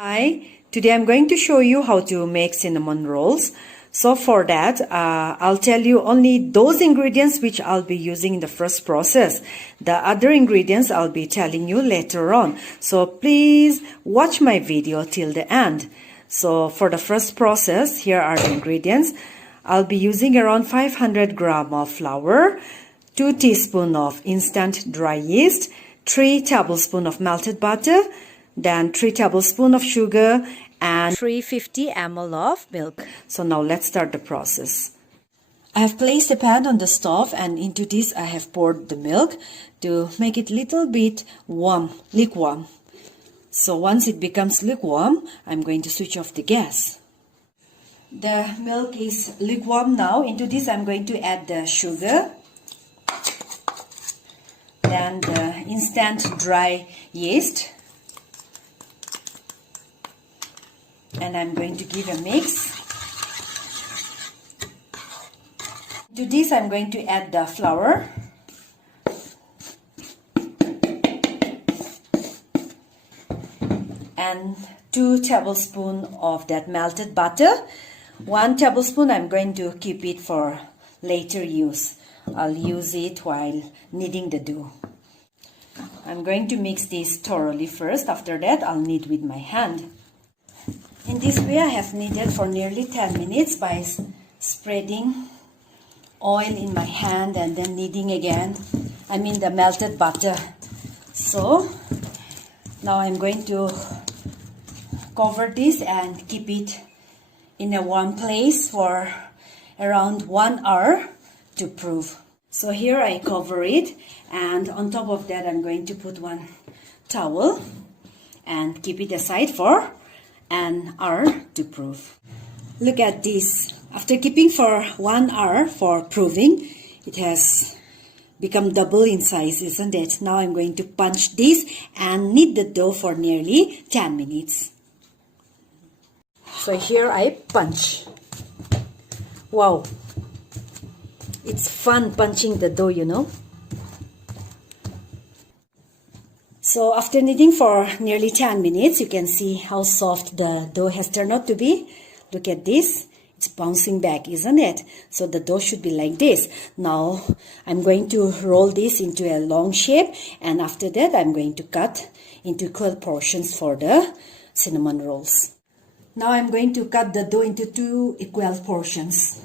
Hi, today I'm going to show you how to make cinnamon rolls. So for that, I'll tell you only those ingredients which I'll be using in the first process. The other ingredients I'll be telling you later on. So please watch my video till the end. So for the first process, here are the ingredients. I'll be using around 500 gram of flour, 2 teaspoons of instant dry yeast, 3 tablespoons of melted butter, then 3 tablespoons of sugar and 350 ml of milk. So now let's start the process. I have placed a pan on the stove, and into this I have poured the milk to make it little bit warm, lukewarm. So once it becomes lukewarm, I'm going to switch off the gas. The milk is lukewarm now. Into this I'm going to add the sugar, then the instant dry yeast, and I'm going to give a mix. To this I'm going to add the flour, and 2 tablespoons of that melted butter. 1 tablespoon I'm going to keep it for later use. I'll use it while kneading the dough. I'm going to mix this thoroughly first. After that I'll knead with my hand. In this way, I have kneaded for nearly 10 minutes by spreading oil in my hand and then kneading again. I mean the melted butter. So now I'm going to cover this and keep it in a warm place for around 1 hour to proof. So here I cover it, and on top of that I'm going to put one towel and keep it aside for an hour to proof. Look at this. After keeping for 1 hour for proving, it has become double in size, isn't it? Now I'm going to punch this and knead the dough for nearly 10 minutes. So here I punch. Wow, it's fun punching the dough, you know. So after kneading for nearly 10 minutes, you can see how soft the dough has turned out to be. Look at this. It's bouncing back, isn't it? So the dough should be like this. Now I'm going to roll this into a long shape, and after that I'm going to cut into equal portions for the cinnamon rolls. Now I'm going to cut the dough into 2 equal portions.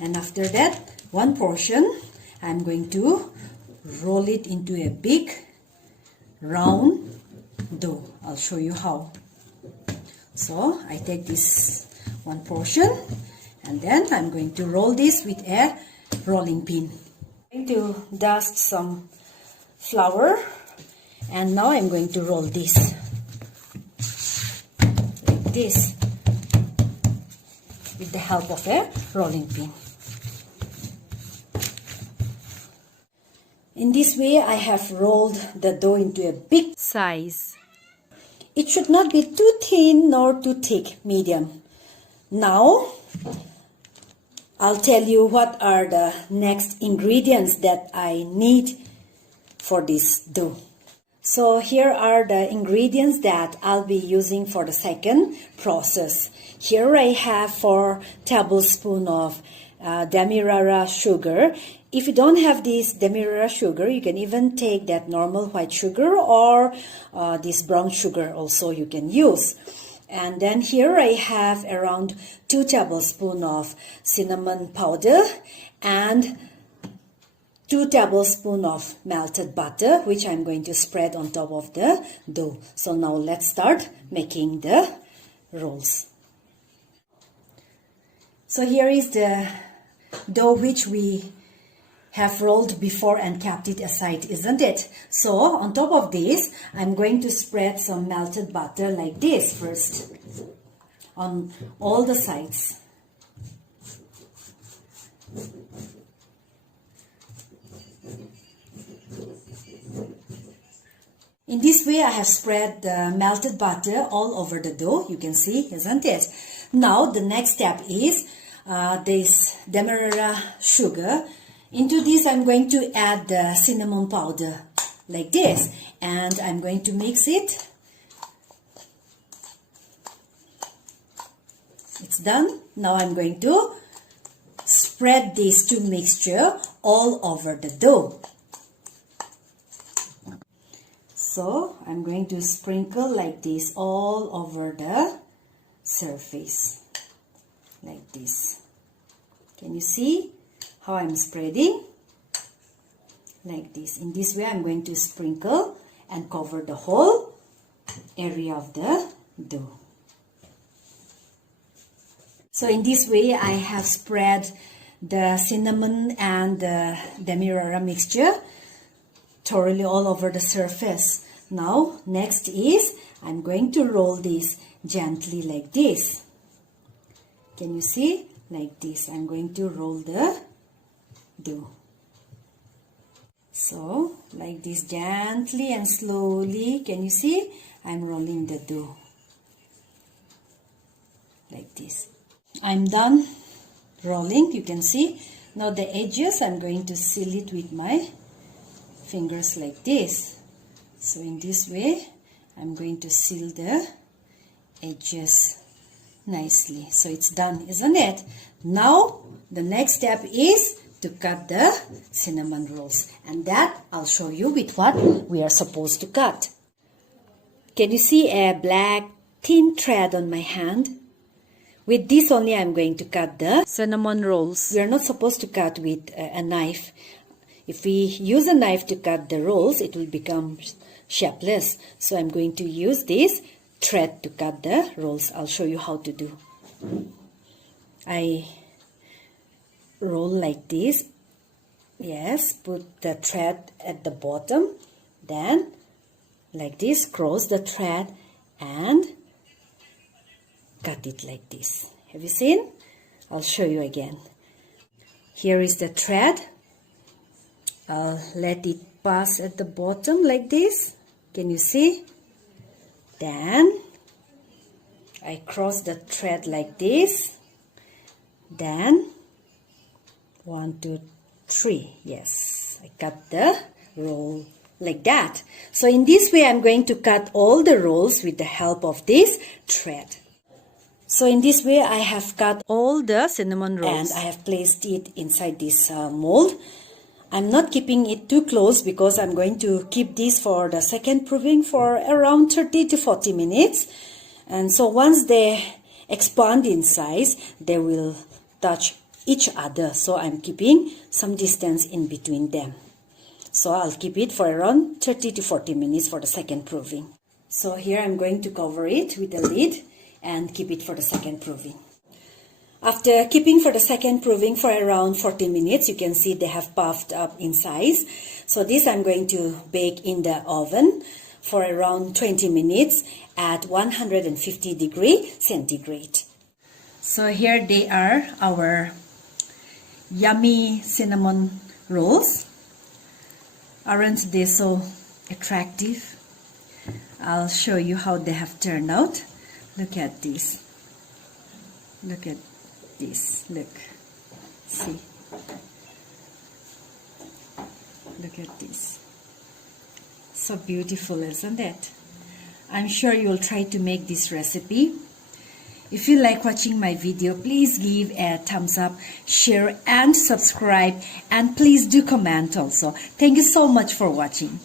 And after that, 1 portion, I'm going to roll it into a big round dough. I'll show you how. So I take this 1 portion, and then I'm going to roll this with a rolling pin. I'm going to dust some flour, and now I'm going to roll this like this with the help of a rolling pin. In this way, I have rolled the dough into a big size. It should not be too thin nor too thick, medium. Now, I'll tell you what are the next ingredients that I need for this dough. So here are the ingredients that I'll be using for the second process. Here I have 4 tablespoons of demerara sugar. If you don't have this demerara sugar, you can even take that normal white sugar or this brown sugar also you can use. And then here I have around 2 tablespoons of cinnamon powder and 2 tablespoons of melted butter, which I'm going to spread on top of the dough. So now let's start making the rolls. So here is the dough which we have rolled before and kept it aside, isn't it? So on top of this, I'm going to spread some melted butter like this first on all the sides. In this way, I have spread the melted butter all over the dough. You can see, isn't it? Now the next step is this demerara sugar. Into this, I'm going to add the cinnamon powder like this, and I'm going to mix it It's done. Now I'm going to spread these two mixture all over the dough. So I'm going to sprinkle like this all over the surface. Like this. Can you see how I'm spreading? Like this. In this way I'm going to sprinkle and cover the whole area of the dough. So in this way I have spread the cinnamon and the demerara mixture thoroughly all over the surface. Now next is I'm going to roll this gently like this. Can you see? Like this. I'm going to roll the dough. So like this, gently and slowly. Can you see? I'm rolling the dough. Like this. I'm done rolling. You can see. Now the edges, I'm going to seal it with my fingers like this. So in this way, I'm going to seal the edges nicely. So it's done, isn't it? Now the next step is to cut the cinnamon rolls, and that I'll show you with what we are supposed to cut. Can you see a black thin thread on my hand? With this only I'm going to cut the cinnamon rolls. We are not supposed to cut with a knife. If we use a knife to cut the rolls, it will become shapeless. So I'm going to use this thread to cut the rolls. I'll show you how to do. I roll like this. Yes, put the thread at the bottom. Then like this, cross the thread and cut it like this. Have you seen? I'll show you again. Here is the thread. I'll let it pass at the bottom like this. Can you see? Then I cross the thread like this. Then 1, 2, 3. Yes, I cut the roll like that. So in this way I'm going to cut all the rolls with the help of this thread. So in this way I have cut all the cinnamon rolls and I have placed it inside this mold. I'm not keeping it too close because I'm going to keep this for the second proving for around 30 to 40 minutes. And so once they expand in size, they will touch each other. So I'm keeping some distance in between them. So I'll keep it for around 30 to 40 minutes for the second proving. So here I'm going to cover it with a lid and keep it for the second proving. After keeping for the second proving for around 40 minutes, you can see they have puffed up in size. So this I'm going to bake in the oven for around 20 minutes at 150 degrees centigrade. So here they are, our yummy cinnamon rolls. Aren't they so attractive? I'll show you how they have turned out. Look at this. Look at this. Look. See. Look at this. So beautiful, isn't it? I'm sure you'll try to make this recipe. If you like watching my video, please give a thumbs up, share and subscribe, and please do comment also. Thank you so much for watching.